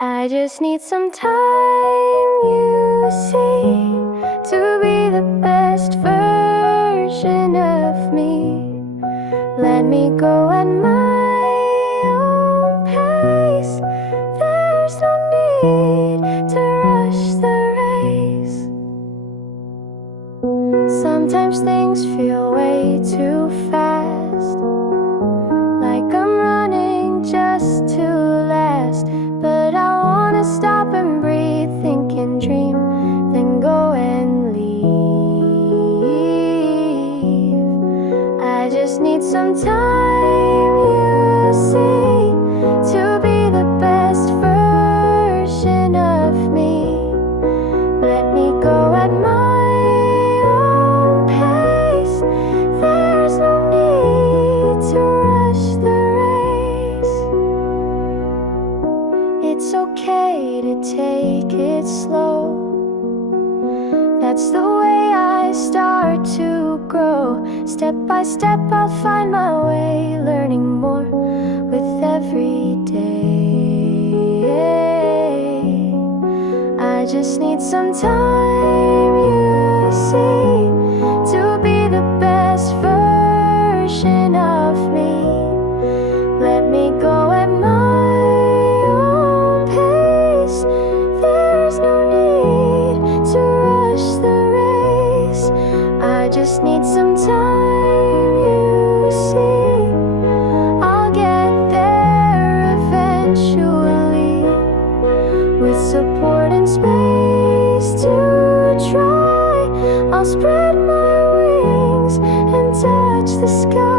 I just need some time, you see, to be the best version of me. Let me go at my own pace. There's no need to rush the race. Sometimes things feel way too fast, like I'm running just to last. But I wanna stop and breathe, think and dream, then go and leave. I just need some time, you see, to be the best version of me. Let me go at my own pace. There's no need to rush the race. It's okay to take it slow. That's the way I start to grow. Step by step I'll find my way, learning more with every day. I just need some time, you see, to be the best version of me. Let me go at my own pace. There's no need to rush the race. I just need some time, you see. I'll get there eventually, with support and space to try. I'll spread my wings and touch the sky.